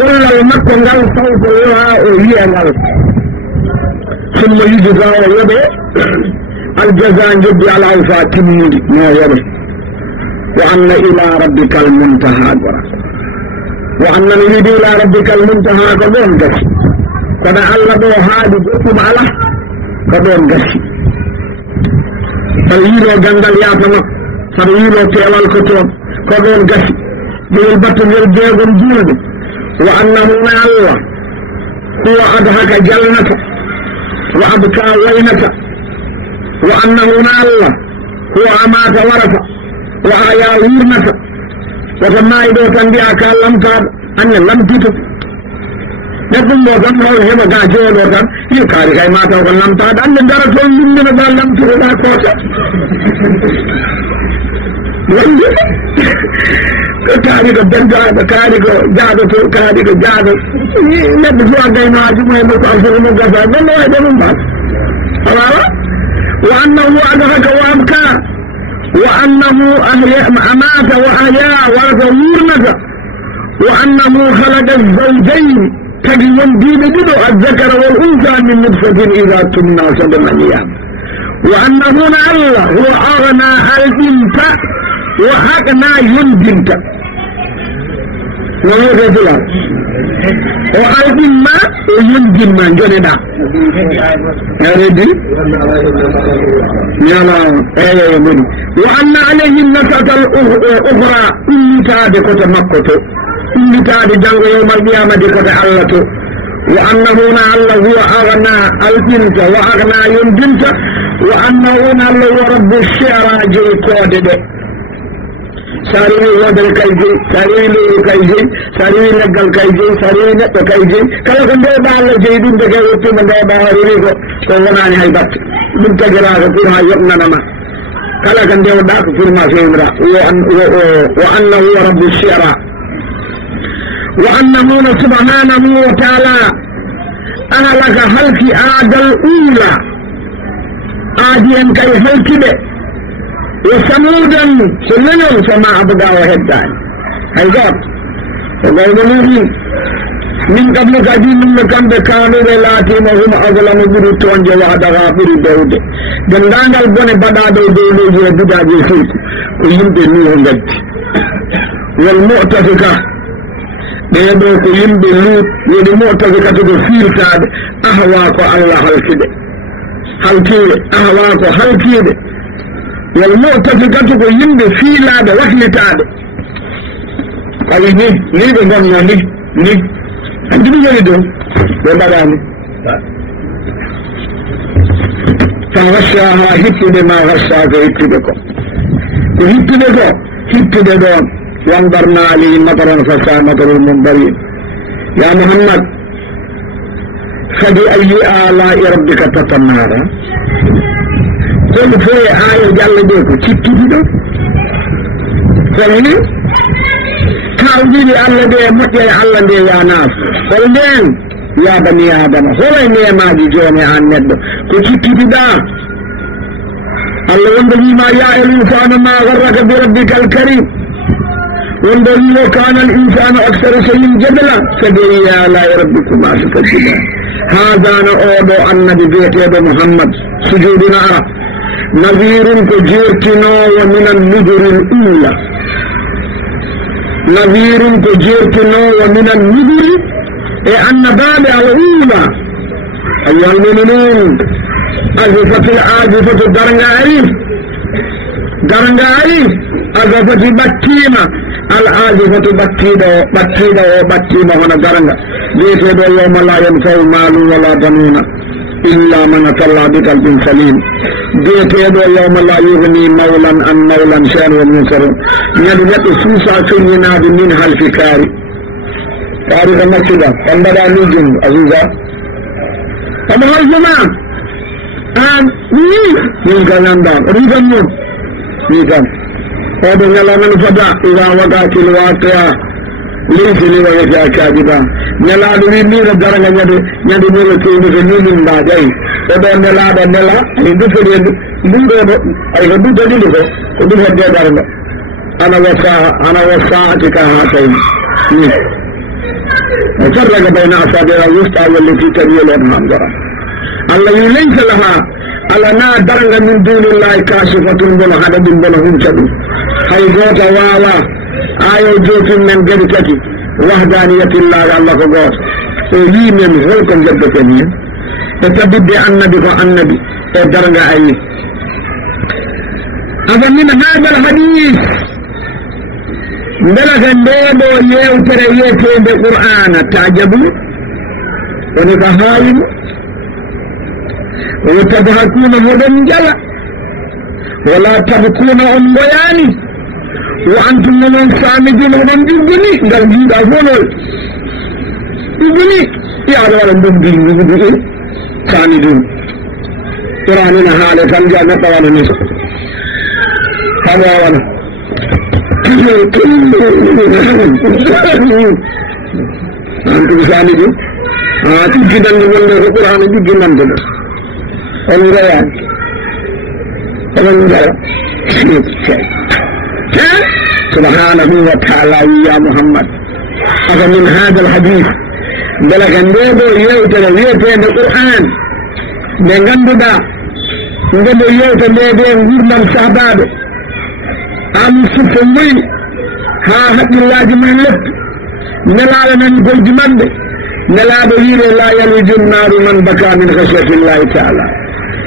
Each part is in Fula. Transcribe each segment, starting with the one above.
gollal makko ngal sawto yoha o yiya ngal summa yujza o yoɓe aljaza joddi al awfa timmudi no yoɓe wa anna ila rabbika al muntaha gora wa anna no yiɗi ila rabbika al muntaha ko ɗon gasi kono allah ɗo haali goɗɗum ala ko ɗon gasi saɗa yiilo gandal yaata makko saɗa yiilo peewal ko toon ko ɗon gasi ɗowel battogel jeegom julde wa annahu ma allah huwa adhaka jalnata wa abka waynata wa annahu ma allah huwa amata warata wa aya wurnata wata maayi ɗo tan mbiya ka lamtaɗo anne lamtito neɗɗum ɗo tan haw heɓa ga jooɗo tan yo kaari kay mataw ko lamtaɗo anne dara toon lummina ba lamtiroɗa koota wayde ko kaari ko deggaɗo kaari ko jaaɗo to kaari ko jaaɗo neɗɗo fo a gayno ha jumoymo ko alfomo gasa gonno way ɗonum mbat awawa wa annahu adhaka wa abka wa annahu amata wa ahya warata wurnata wa annahu khalaqa zawjayn tagi wondiɓe ɗiɗo azzakara wal unsa min nutfatin ida tumna soɗoma niyam wa annahu na allah huwa agna alɗinta wa haqna yondinta no wiyete fula o alɗinma o yondinma joneɗa aredi ñalama eyeyo moni wa anna alayhi nasata al ukhra ummitade koto makko to ummitade janggo yawmal qiyamati koto allah to wa annahu na allah huwa agna alɗinta wa agna yondinta wa annahu na allah huwa rabbu shi'ra jeyi koode ɗe sari wodere kay jeyi sari leyru kay jeyi sari leggal kay jeyi sari neɗɗo kay jeyi kala ko ndewɗa allah jeyi ɗum de kay wottima ndewɗa harini ko ko wonani hay batte ɗum tagiraka pour ha yoɓnanama kala ko ndewɗa ko pour ma fewra wa annahu wa rabbu shi'ra wa annahu subhanahu wa taala ahlaka halki aadal ula aadi en kay halkiɓe وثمودا سلنهم فما أبدا وهدان هيدار وغير مؤمن من قبل قديم من كان بكانوا لاتهم وهم أظلم بريتون جواد غافر داود دندان البن بدا دولوج بدا جيسوك ويمبي نوهم جد والمؤتفكة بيدوك يمبي لوت والمؤتفكة تدفير كاد أهواك الله هلكيد أهواك هلكيد والمؤتفكة ko yimɓe fiilaaɓe wahlitaaɓe ayi ni ɓe gonno ni andi ɗum woni ɗon ɓe mbaɗaani fa gassaha hippude ma gassa ko hippude ko hippude ɗon wandarna alayhim mataran fasa matarul mundarin ya muhammad fabi alai rabbika tatamara kono foye aayoji allah ɗo ko cittudi ɗo kono kawɗiɗi allah ɗe e moƴƴere allah nde yanaaf hol nden ya bani adama holay nemaji joni an neɗɗo ko cittitiɗa allah wonde wima ya el insanu ma garraka bi rabbika al karim wonde wimo kana al insanu aksara shayin jadala sabi ala rabbikuma tukadiba hadana oɗo annabi biyeteɗo muhammad sujuduna ara nadirun ko jertinowo min annuduri l ula nadirun ko jertinowo min annuduri e annabaɓe al ula ayyuhal muminun azifatil azifatu darga ari azafati ɓattima al azifatu ɓattiɗo o ɓattima hono darga wiyeteɗo yawma la yanfau malum wala banuna illa man atalla bi qalbin salim biyeteɗo yawma la yughni mawlan an mawlan shay'an wa munsarun ñande neɗɗo suusa coññinade min halfi kaari ko maccuɗa on mbaɗa ni jungo asusa omo halfuma an min ka ñamdan oɗum kam mum mi kam oɗo ñalamen fada ida waqatil waqia leysi ni wayete a caadiba nelaɗo wi mino daraga ñande mino kewnude ni min mbaɗayi oɗo nelaɗo nela ay dufori ɗumɗoɗo ay ko duttoɗiɗi ko ɗum hedde darga ana wa saati ka ha tawni وفرق بين أصابعها الوسطى والتي تلي الإبهام الذي ليس لها على نا درج من دون الله كاشفة بل حدد بل هم تبي هاي جوتا واوا آيو جوت من جدتك وحدانية الله الله قوت وهي من هلكم جدتني فتبدي النبي فالنبي درج أي هذا من هذا الحديث بلغ النبو يوتر يتي بالقرآن تعجبوا ونفهاهم وتضحكون هدى جلا ولا تبكون عن بياني وأنتم من سامدون ومن جبني قال جيد أفضل جبني يا دوال الدين جبني سامدون قرآننا حالة سنجا نطوال نسخ هذا وانا أنتم سامدون تجدن من القرآن جبني من انجلان سبحانه وتعالى يا محمد هذا من هذا الحديث بلغ النبو يوتر ويتين القرآن من غنبدا نبو يوتر نبو غرمان صحباب أم سفمين ها حق الله جمال لك نلال من كل جمال نلال هير لا يلج النار من بكى من خشية الله تعالى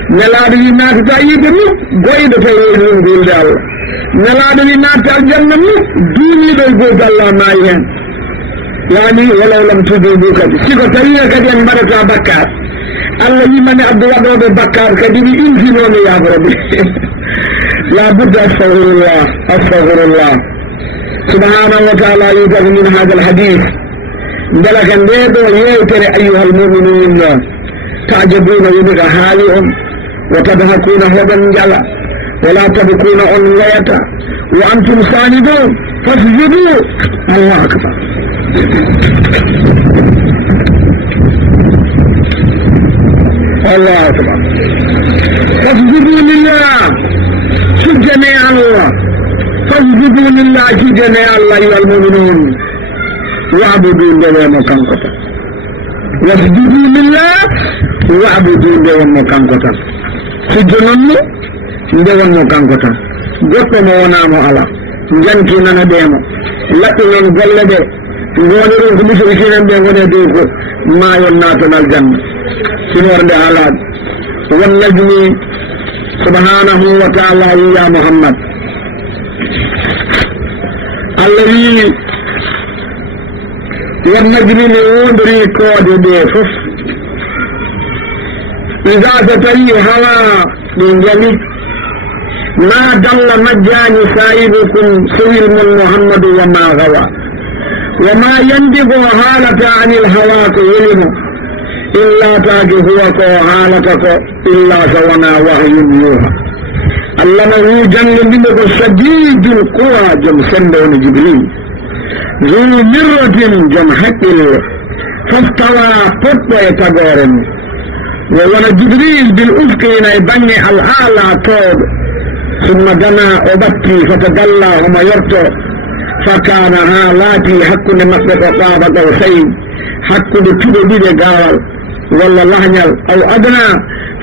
nelaɗo wi naatata yiide mum goyɗo tawi ɗum gulde Allah nelaɗo wi natta aljanna mum duuniɗo e goto Allah maayi hen yani walaw lam tudubu kadi siko tawi kadi en mbaɗata bakkar Allah yimani abdo waɗoɓe bakkar kadi ɓe infinono yaforoɓe la budda astahfirullah subhanahu wa taala yutahu min hada alhadith ndela ka ndeɗo yewtere ayuha almuminun تعجبون وبك حالهم وتضحكون هدى جلا ولا تبكون أنغية وأنتم ساندون فاسجدوا الله أكبر الله أكبر فاسجدوا لله في جميع الله فاسجدوا لله في جميع الله أيها المؤمنون واعبدوا له مكانكم wasjudu lillah wa'budu ndewonno kanko tan sujjononno ndewonno kanko tan goɗɗo mo wonamo ala janki nana ɓeemo laɓɓe non golle ɓe ngoni ɗon ko mushrikinen ɓe gone dow ko maayon naton aljanna sinorde haalaaɓe won najmi subhanahu wa taala ya muhammad allah wi والنجم ليودري كود بيفف إذا تتري هوا من جميع ما ضل مجاني سائبكم سويل من محمد وما غوى وما ينطق حالة عن الهوى كولم إلا تاكي هو حالتك إلا سونا وحي يوها allama wujanle mbinde ko shadidul quwa jom sembe woni jibril ذو مرة جم حقل فاستوى فوق يتغورن وولا جبريل بالأفق يبني الأعلى طول ثم دنا أبكي فتدلى وما يرتو فكان هالاتي حق لمسلك قاب قوسين حق لتبو بيدي قال والله لحنيل أو أدنى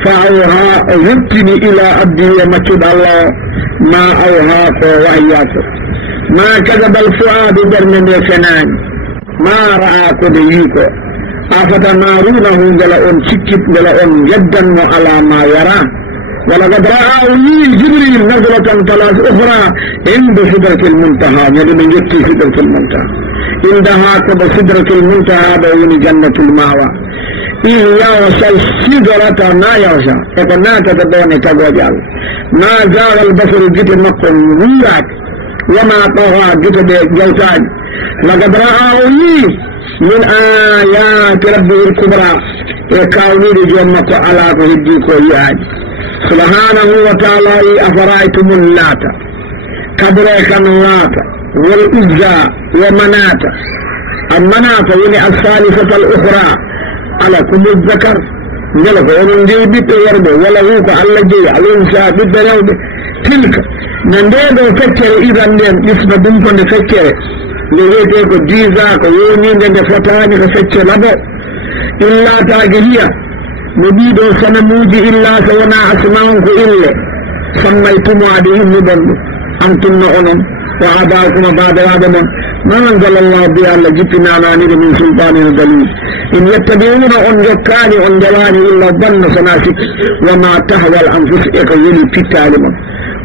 فأوها أذبتني إلى أبدي ومجد الله ما أوهاك وإياك ما كذب الفؤاد برمن يسنان ما رأى كديك أفتمارونه جلأون شكت جلأون جدا على ما يرى ولقد رأى جبريل نظرة ثلاث أخرى عند سدرة المنتهى يعني من جت سدرة المنتهى عندها كب سدرة المنتهى بين جنة المأوى إن يغشى السدرة ما يغشى فقلنا تتبعني تبوجال ما زال البصر جت مقل وياك وما طغى جت جوتاج لقد رأى من آيات ربه الكبرى يكاوني لجمك على فهديك وياج سبحانه وتعالى أفرأيتم اللات كبريك اللات والإجزاء ومنات المنات ولي الثالثة الأخرى على كل الذكر جلك ومن دي بيت يربو ولا هوك على جي الإنساء بيت يربو تلك ننديدو فكر إذا نين اسم دمكن فكر nde wiyete ko 10 ans ko woninde nde fotani ko fecce labo illa tagihiya no ɗiɗo sanamuji illa so wona asma'un ko ille sammaytumoade innuɗon ɗum antunno onon wa abakuma badawaɓe mon ma anzalallahu bi allah jippinananide min sultanin dalil in yettabiuna on jokkani on jawani illa banno sona sikki wama tahwa al anfus e ko weli pittali mon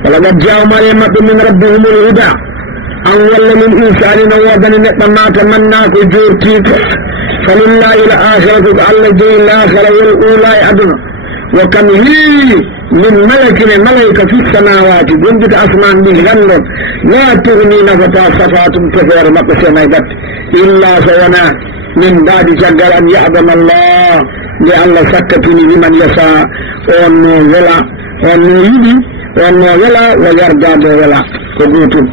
walaqad ja'ahum maɓɓe min rabbihumul huda an walla min insani no wodani neɗɗo mata manna ko jortiko falillahi l akhiratu ko allah jeyi l'akhira wal ula e aduna wa kam hiiri min malakine malayka fi samawati gondita asman ɗi gandon la tugni nafata safatum tefore maɓɓe senay batte illa so wona min mbaadi caggal an ya'dama allah nde allah sakkatini liman yasa on no wela on no yiɗi on no wela wa yarda mo wela ko gotum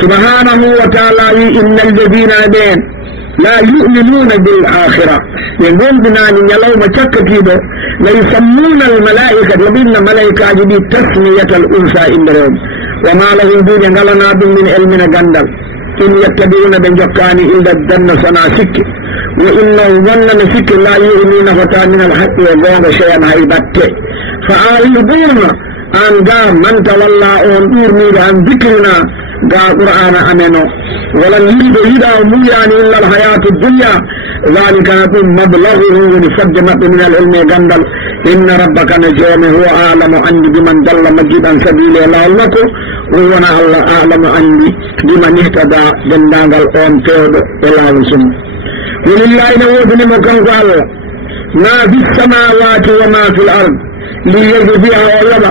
subhanahu wa ta'ala wi inna alladina ɓen la yu'minuna bil akhirah ɓe gondinani ñalawma cakkatiɗo la yusammuna al malaikata ɗinna malaikaji ɗi tasmiyata al unsa inde rewɓe wa ma lahum duuɓe ngalana ɗum min elmina gandal in yettabiuna ɓe jokkani illa danna sana sikki wa innahum wonnano sikki la yu'minuna fota min al haqqi wa gonga cheyan hay batte fa ayiɗu ɗurna an ga manta walla on ɗurniɗo an dikrina ga qur'ana ameno wala yiɗo yiɗa o muyani illa al hayatu dunya dhalika ɗum mablaguhu woni fodde maɓɓe min al ilmi gandal inna rabbaka no joome huwa alamu andi biman dalla majjiɗan sabile lawol makko wona allah alamu andi biman ihtada dendagal on pewɗo e lawol summa walillahi ne wodunimo kanko allah ma fi samawati wa ma fi l ard li yejziya o yoɓa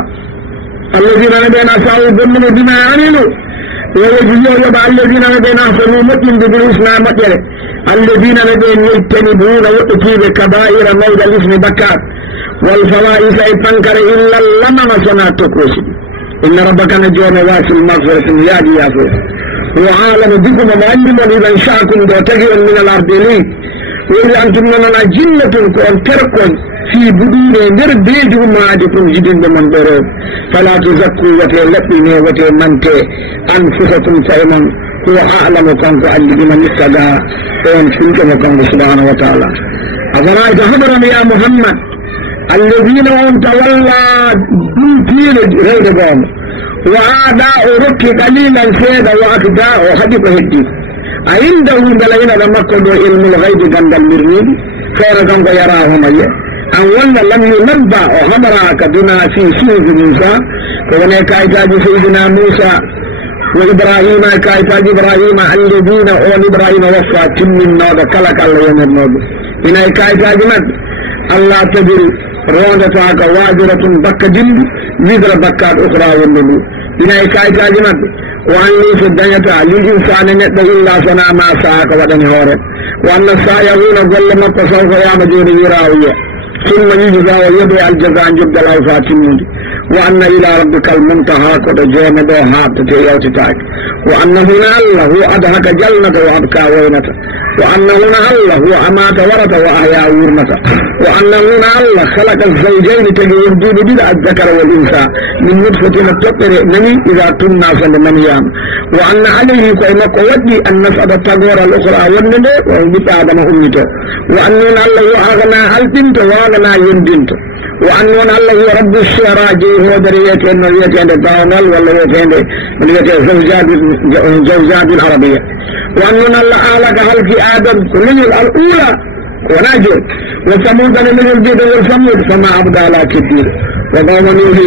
alladina ne ɓen asawu bonnumo bima amilu ويجزي يبع الذين لدينا أحسنوا مطلب بالحسنى مطيرة الذين لدينا يجتنبون وقتيب كبائر موضع الاسم بكات والفوائس يتنكر إلا لما صنعت تكوسي إن ربك نجوم واسع المغفرة يادي يا فوق هو عالم بكم ومعلم إذا انشاكم دوتجر من الأرض لي وإذا أنتم لنا جنة كون تركون في بدون نربيجوا ما عدكم جدين بمن دورون فلا تزكوا وتلقين وتمنتي أنفسكم فإنهم هو أعلم كنك أجل بمن اتدى فإن شنكم كنك سبحانه وتعالى أفرأيت خبرا يا محمد الذين هم تولى دين غير قوم وعاداء ركي قليلا سيدا وأكداء وخدق هدي عنده بلغنا لمكن علم الغيب عند المرمين خير كنك يراهم أيه أن ولا لم ينبأ وخبرك بما في سوء موسى فهنا كايتاج سيدنا موسى وإبراهيم كايتاج إبراهيم الذين أول إبراهيم وفى من نوضة كلك الله يوم النوضة هنا كايتاج مد الله تدري روضتك واجرة بك جند وزر بكات أخرى والنبو هنا كايتاج مد وأن ليس الدنيا للإنسان يدى إلا صنع ما ساك ودن هورت وأن السائرون ظل مقصوف يا مجون يراوية ثم يجزى ويبيع الجزاء جد الأوفات منه وأن إلى ربك المنتهى قد جامد وحاطة يوتتاك وأنه الله هو أدهك جلنة وأبكى وينته وأنه الله هو أمات ورث وأحيا ورنته وأنه الله خلق الزوجين تجي دون بدء الذكر والأنثى من نطفة التقر مني إذا كنا سلمنيام وأن عليه قيمك ودي أن نسأل التغور الأخرى والندى وبت آدم أمته وأنه الله أغنى ألبنت وأغنى يندنت وأنه الله هو رب الشعراء هو دريتين وليتين الداونال وليتين زوجات العربية وأنه الله أهلك هل في آدم من الأولى وناجر وثمود من الجد والثمود فما أبدى لا كثير وقوم نوح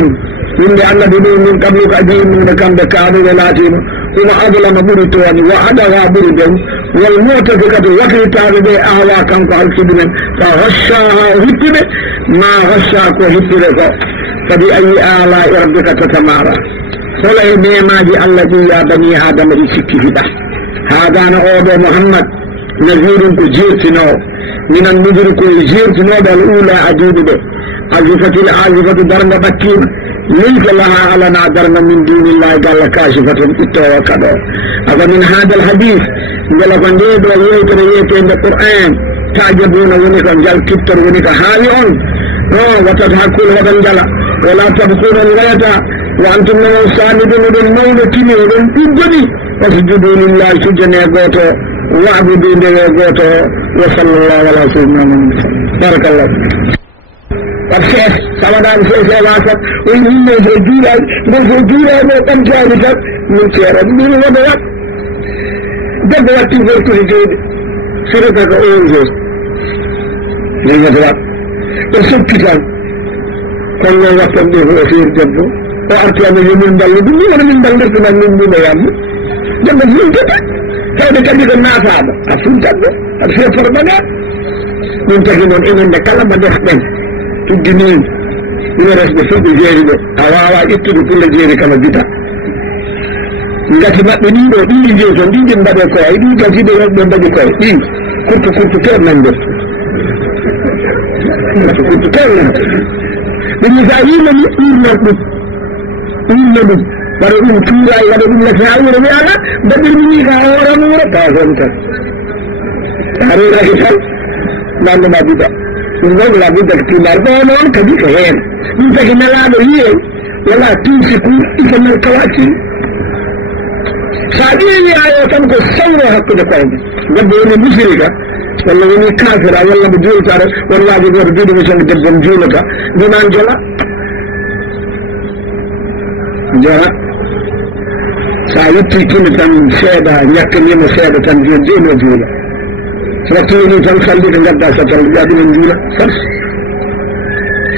من لأن بدون من قبلك أجيب من كم بكاد ولاتين ثم أظلم بريتوان وعدها بريدون والمؤتفكة وكي تابدي أهوا كم قال سبنا فغشاها وهتبه ما غشاك وهتبه فبأي آلاء ربك تتمارى فلأي ميماجي الذي يا بني آدم إسكي فده هذا نعوذ محمد نذير كجيرتنا من النذر كجيرتنا بالأولى عجيب به عزفة العازفة درن بكين ليس لها علنا درن من دون الله قال كاشفة التوكل هذا من هذا الحديث قال فنديد ويوتر عند القرآن تعجبون ونك جل كتر ونك حالون وتضحكون وتنجل ولا تبقون الغية وأنتم من الصامدون بالمولى ودن تجدي وسجدوا لله سجنا قوته واعبدوا له قوته وصلى الله على سيدنا محمد بارك الله الشيخ سمدان شيخ واسط ويقول له جولا وكم جالسا من شيرا من وضعك دب وقت فرقه جيد سرقك أولوز لين يدوات وسب كتاب كنا وقت به وفير جبه وأرتيا من بلد من بلد من بيام جب من كده كده كده الناس هذا أفهم جبه أرسل فربنا من تجمعون إن الكلام ما يخبن تجنين إذا رأس بسوق جيري أواوا يكتب كل جيري كما جدا إذا كنت مني إني جيري إني جنب بكوا إني كذي جنب بكوا إني كنت كير نندر كنت كير نندر بالنسبة لي إني baru tura ada bunga sayur ni ada betul ni kau orang tahu kan hari lagi kan nama nabi dah semua lagi dah keluar orang kami keren kita kenal ada ini wala tusiku ikan kawasi sahaja ni ayat tamko semua hak depan jab ini musyrik wala ini kafir wala berjual cara wala berjual macam berjual ka dengan jala jala saya pikir tentang saya yakin dia masih ada tentang dia menjual. Sebab ini jangan saldi dengan dasar terjadi menjual. Sers.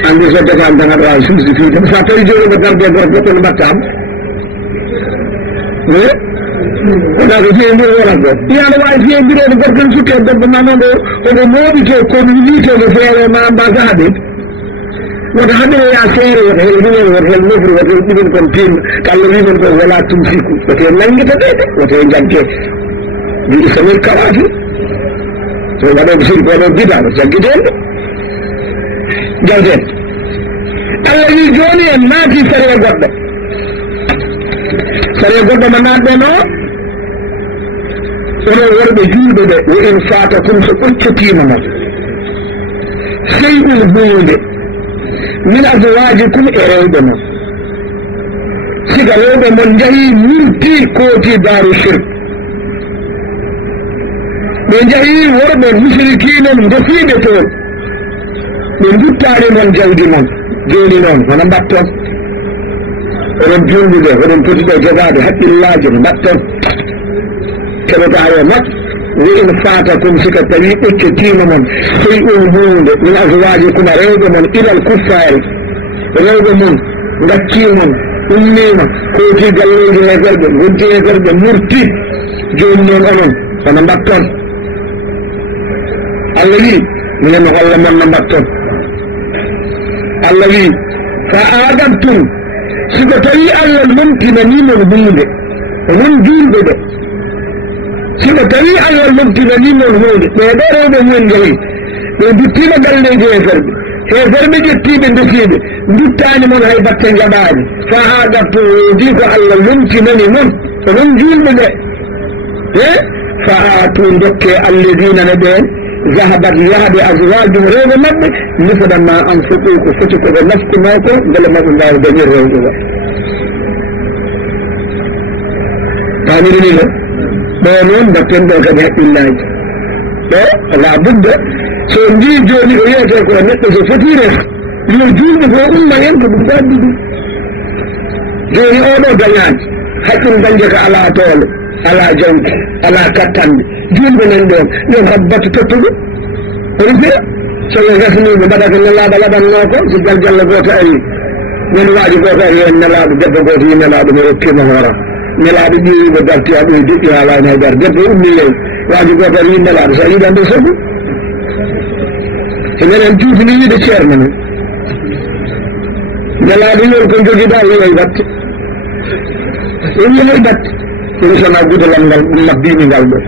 Anda sudah kan dengan rasul itu. Satu itu benar dia berbuat macam. Ada yang orang tu. Ia ada yang dia berbuat suka berbunyi tu. Orang mau itu komunikasi tu saya mahu bahasa hadis. وهذا يا سير وهذا النفر وهذا الكونتين قالوا لي من ولا تمسكوا وكان لن يتبعد وكان جانك بيسمير كرافي وهذا بيصير قولوا جدا وجانكين جانكين الذي جوني ما في سريع قد منات بنو ورد جيد وإن فاتكم سألتكيمنا سيد البود من أزواجكم إرودنا سيقالوا من جاي ملتي كوتي دار الشرك من جاي ورد المشركين مصيبتون من بطاري من جودنا جولنا ونبطن ورد جولنا ورد كتب جباد حتى الله جبطن كما تعلمت وإن فاتكم سكتني اكتين من شيء من أزواجكم روض من إلى الكفار روض من غتي من أمينا كوتي قلوج نزرد غتي نزرد مرتي جون من أمم فنبطن الذي من المغلم من نبطن الذي فآدمتم سكتني ألا الممكن من البيض ومن جيل بده sima tawi Allah mumtinani non hunde ɓe ɗoroɓe mumen jeeyi ɓe duttima galleji heferɓe ƴettiɓe desiɓe duttani mon hay batte jaɓani fa ha gatto di ko Allah mumtinani mon onon julɓe ɓe e fa atu dokke alladina ne ɓen zahabat yahde aswajum rewɓe mabɓe nifoɗan ma anfiqu ko foti koɓe nafkuno ko beele mabɓe mbawa dañir rewɓe o tamirini no ɓonon batten ɗo kadi haqqillaji ɗo labudda so ndi joni ko wiyete ko neɗɗo so foti res yo julɓe fo umma hen ko ɗum gaddi ɗum joni oɗo dañaji haqqil dañde ko ala toole ala jonki ala kattande julɓe nan ɗon yo habbatu tottuɗo oɗo fiya soɓe gasniɓe mbaɗa ko nelaɗo waɗanno ko so jaljalla goto ari nen waji goto ari hen nelaɗo debbo goto yi nelaɗo mi rokkima hoora nelaɗo ƴeewiɓe darti ha ɗo deƴƴi haalani haydara debbo ummi yew waji goto ari yi nelaɗo sa yiɗa nde sogu so minen cuutini wiide ceerno men nelaɗo yon ko joguiɗa yoy batte ɗum yoy batte ɗum sona gudalal ngal labbimi ngal ɗo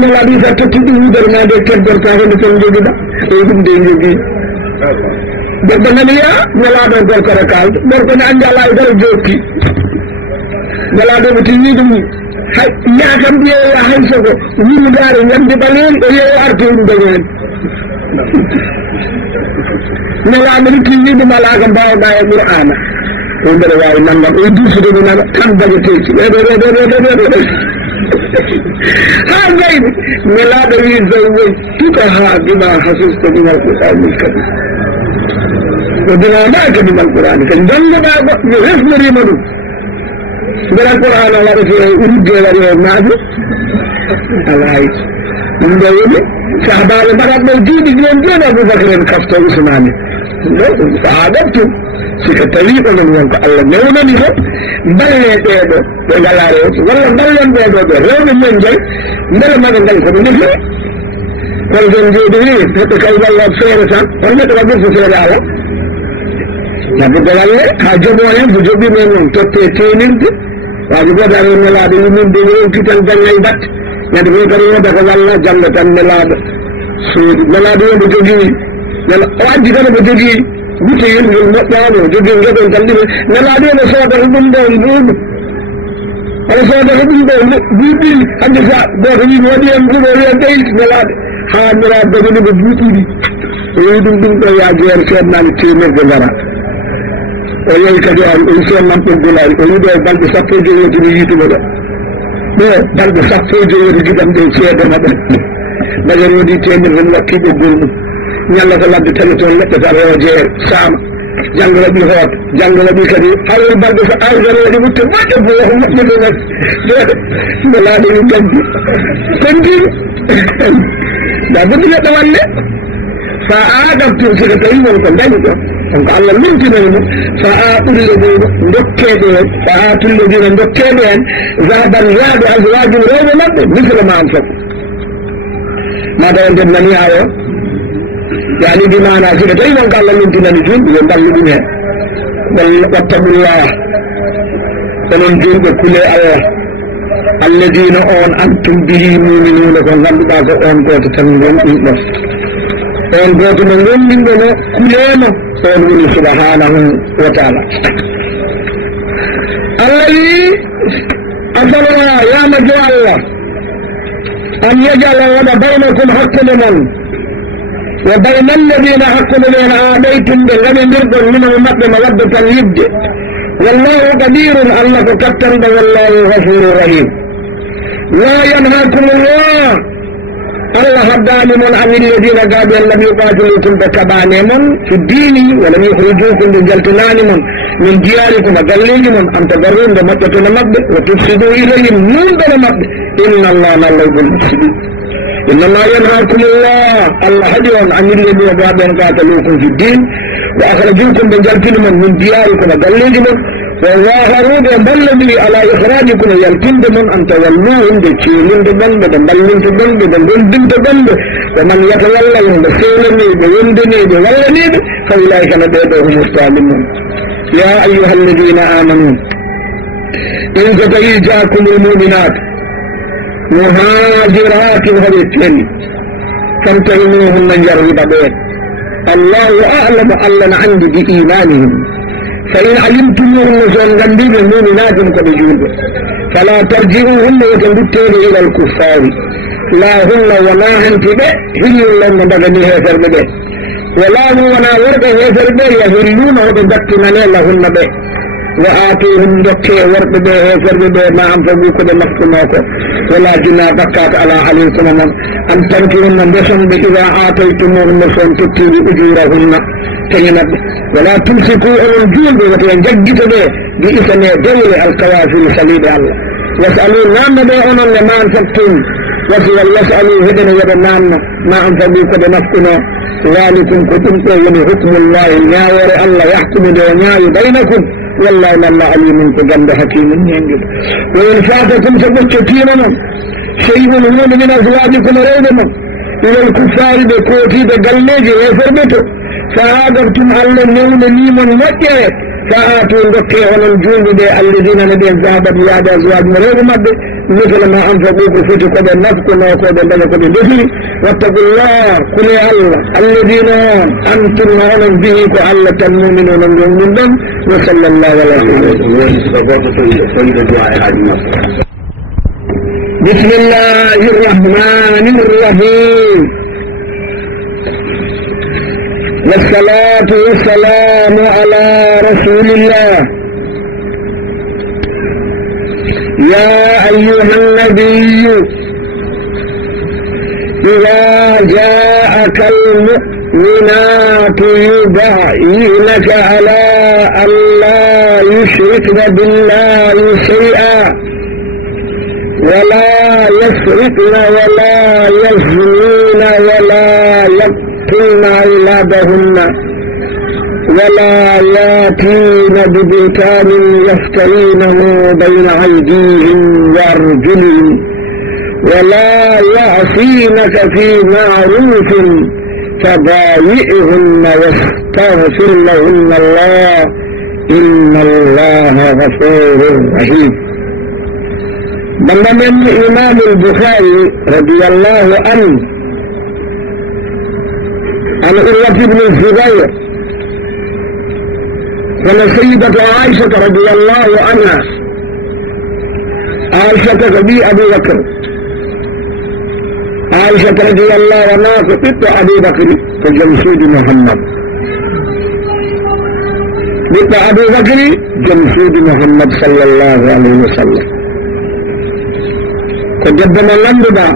nelaɗo yita totti ɗum wudere ma nde keddorta hende ton joguiɗa ɗo ɗum de jogui debbo nani ya nelaɗo gorkore kalɗo gorko ne andi ala e dara jokki nelaɗo ɓe ti wi ɗum hay yakam ƴeewa hay soko wurudare ñamde ɓalen o yeewa arto ɗum dañani nelaɗo ne ti wi ɗum ala ko mbawɗa e qur'ana وندر واي نانغام اي دوسو دو نانا تان باجي تيتي ها زين ميلاد وي زوي تكها بما حسست من القرآن الكريم وبما معك من القرآن الكريم دل ما يغفر مريمدو بلا القرآن الله رسوله أريد وريه معه العيش من دولي شعبان مرات موجود جنجين أبو بكر كفتو عثماني فعادبتم سكتريق من ينك الله نونا نفط بل يتعبو وقال عليه والله بل ينبعبو روم من جاي بل ما نقل كبه نفط والجنجي دولي فتكيب الله بسيرة ورمت ربك سيرة على نبو دلالي حاجبوا بجوبي من تتتينين واجبوا دارين ملابي من دولي كتن جنجيبات يدبو كريم دخل جنة ملاب سود ملابي بجوجي واجب كان بجوجي بيتي المطعم جوجي جبل تلدي ملابي نصوت البن دول أنا صوت البن دول بيبي أنجزا بقولي ودي أمكو ودي أتيس ملاب ها ملاب بقولي ببيتي ويدم دم كياجير سيدنا الكيمة جبرا ويا كذا الإنسان نمط جلال ويدا بلد سافر جوجي تبي تبغى بلد سافر جوجي تجي دم سيد ماذا بجر ودي تيمر من وقتي بقول يلا كلا بتلتون لك ترى وجه سام جنگل بي هوت جنگل بي كدي حال بلد سافر جوجي بوت ما تبغى هم تبغى بلا دي كنتي لا بدي أتوانى فأعدت سكتين وكذلك الله من تبين فآتوا الذين نكبين ذهب الزاد أزواج غير مقبل مثل ما أنفق ماذا يجبنني آية يعني بمعنى سكتين وقال الله من تبين ينبغي بها واتقوا الله وننجون بكل الله الذين أنتم به مؤمنون فانغلوا بعض قوت تنظيم نفس on goto no gondinɗono kulema on woni subhanahu wa taala allah wi asalla yamajo allah an yajala waɗa baynakum hakkude mon wa bayna alladina hakkude ɓen aɗaytum ɓe gaɗodirɗon mino maɓɓe mawadde tan yibde wallahu qadirun allah ko kattanɗo wallahu ghafuru rahim la yanhakum llah الله هداني من عن الذين قالوا لم يقاتلوكم بتبانيمون في الدين ولم يخرجوكم بجلتنان من دياركم وقليلهم أن تضرون بمكة المقبل وتفسدوا إليهم من المقبل إن الله لا يحب المفسدين إن الله ينهاكم الله هديهم عن الذين قاتلوكم في الدين وأخرجوكم بجلتنان من دياركم وقليلهم وظاهرون بلدي على إخراجكم يلكند من أن تولوهم بشيلين تبند بلين تبند بلدين تبند ومن يتولهم بسيلني بيندني بولني فأولئك ندعوهم الظالمون يا أيها الذين آمنوا إن تتيجاكم المؤمنات مهاجرات هذين فامتهنوهن من جرب بيت الله أعلم أن عندي بإيمانهم فإن علمتموهن فانغندين المؤمنات كبجود فلا ترجعوهن وتنبتين إلى الكفار لا هن ولا هنت به هن لن بدنها فربه ولا هو ولا ورد فربه يهلون وتبتنا لهن به وآتوهم دكي ورد به فربه ما أنفقوا كده مقتناك ولا جنا بكات على عليكم أن تنكرن بسم إذا آتيتموهن فانتبتوا أجورهن تجنب ولا تمسكوا الرجول وتنجد به بإثم دور الكوافر سبيل الله واسألوا نام بيعون لما أنفقتم واسألوا هدن يبنام ما أنفقوا كده مقتنا ذلكم كتبت حكم الله ناور الله يحكم دنيا بينكم والله ما عليم تجنب حكيم ينجد وإن فاتكم سبتشتيننا شيء من أزواجكم رينما إلى الكفار بكوتي بقلنجي ويفربتوا فعاقبتم على النوم نيما وجه فآتوا البكي والجنود الذين نبي الذهب بياد أزواج مريض مد مثل ما أنفقوا بفتح قد النفق وقد بلق بالبثر واتقوا الله قل يا الله الذين أنتم نعلم به كعلة المؤمنون من دم وصلى الله على بسم الله الرحمن الرحيم والصلاة والسلام على رسول الله يا أيها النبي إذا جاءك المؤمنات يبايعنك على أن لا يشركن بالله شيئا ولا يسرقن ولا يزنين ولا يقتلن أولادهن ولا ياتين ببهتان يفترينه بين أيديهم وأرجلهم ولا يعصينك في معروف فبايعهن واستغفر لهن الله إن الله غفور رحيم. من الإمام البخاري رضي الله عنه عن عروة بن الزبير سيدة عائشة رضي الله عنها عائشة بي أبي بكر عائشة رضي الله عنها فقط أبي بكر فجمشيد محمد بقى أبي بكر جمشيد محمد صلى الله عليه وسلم قدمنا لندبا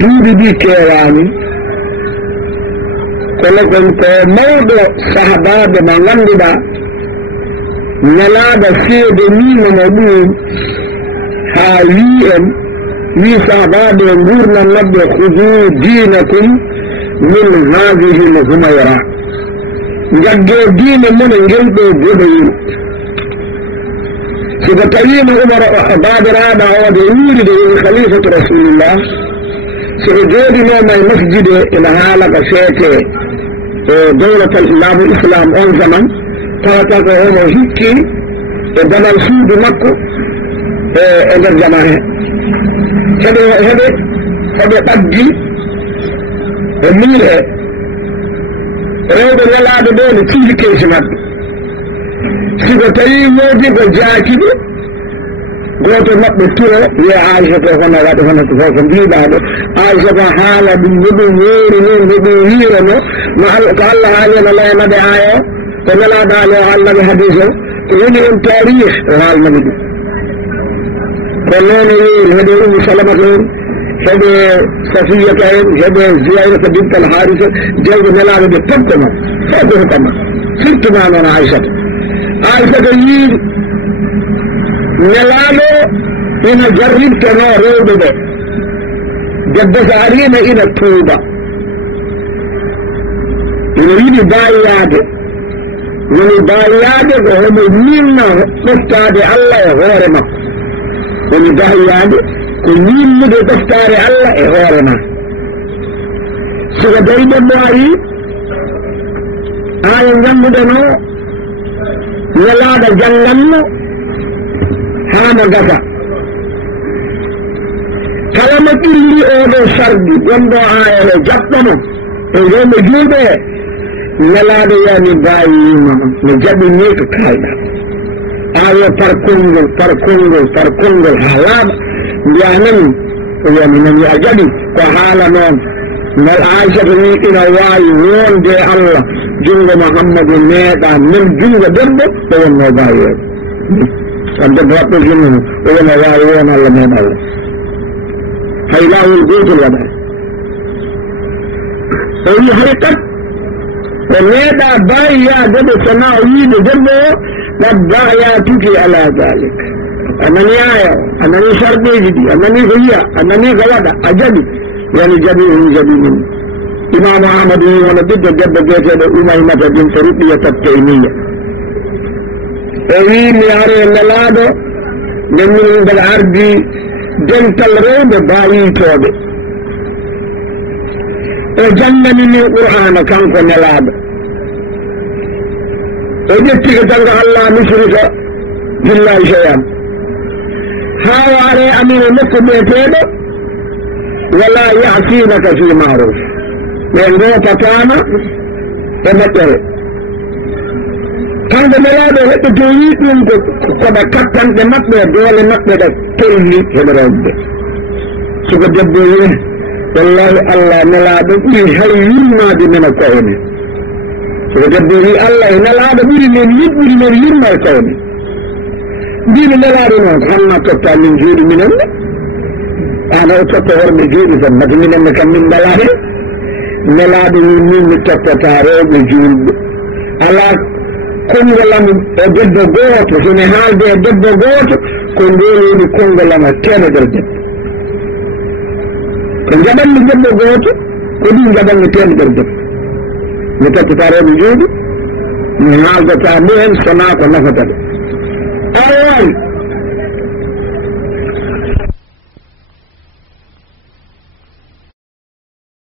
دودي دي كيراني كلكم كموضع صحابة ما لندبا نلاد سيد مين مبين حاليا في صحابة ينظرنا النبي خذوا دينكم من هذه الهميرة جاء دين من انجلد جبين سبتين عمر بعد رابع ودعوري خليفة رسول الله سجودنا ما المسجد إلى هالك شيء دولة الإسلام أن زمن تاتك هم هيكي دمال سود مكة إلى الجماعة هذا تبجي الميلة روض الولاد دول تيجي كيسمات سبتين موجب الجاكي قلت مقبتورة يا عائشة هنا وقت هنا تفاصل دي بعد عائشة حالة بالنبي ويرنو مع الله عليه الله يمدي آية وملا دالي وعلا بحديثه تقولي ان تاريخ وعلا نبي قلون يقول هذا أم سلمة هذا صفية هذا زيادة بنت الحارثة جلد ملا نبي تبتما فأبهتما سلتما من عائشة يقول نلالو إنا جرب كنا روض ده جد سارينا إنا التوبة إنا يدي بايادة من البايادة وهم منا تفتاد الله غورما من البايادة كمين مدى تفتاد الله غورما سوى دايب المعي آية جنبنا نلاد جنبنا هذا قطع كلمة اللي أولو سردي يمضى آية جبتنا إذا مجوبة نلاد يعني باي نجب نيك كايدا آية تركنغل حلاب يعني من يعجبي وحالا نوم نال عائشة إلى واي وون دي الله جنگ محمد النيتا من جنگ درد وون نوبايو عند بطل جنون ولا وايون على ما بال هيلاو البيت الوضع وهي حركت ونيدا بايا جد سناوين جبه والدعيا تكي على ذلك أنني آية أنني شربي جدي أنني غيا أنني غلطة أجدي يعني جبيه إمام أحمد ونبدأ جد جد أميمة بنت ربية التيمية وين ياري اللالادو من بالعرض جنت الروب باوي توبي وجنة من القرآن كان كن اللالادو وجدتك تنقى الله مشرك بالله شيئا هاو علي أمين المكة بيتيبه ولا يعصينك في معروف من غوطة كانا ومكره كان بملاده هكذا جويت من كبا كتن دمكنا دول مكنا تلي هبرد سوف جبوه والله الله ملاده هل يرمى بمن الكون سوف جبوه الله ملاده من يرمى الكون mbimi nelaɗo noon hanna totta min juuɗi minenne ana o totta horɓe juuɗi tan mata minenne kam min mbala hen nelaɗo wi min mi tottata rewɓe juulɓe ala konngolama e debbo gooto somi haalde e debbo gooto ko ndoloni konngolama temedere debbo ko jaɓanmi debbo gooto ko ɗi jaɓanmi temedere debbo mi tottata rewɓe juuɗi mi haaldata mumen sona ko nafata ɓe awawi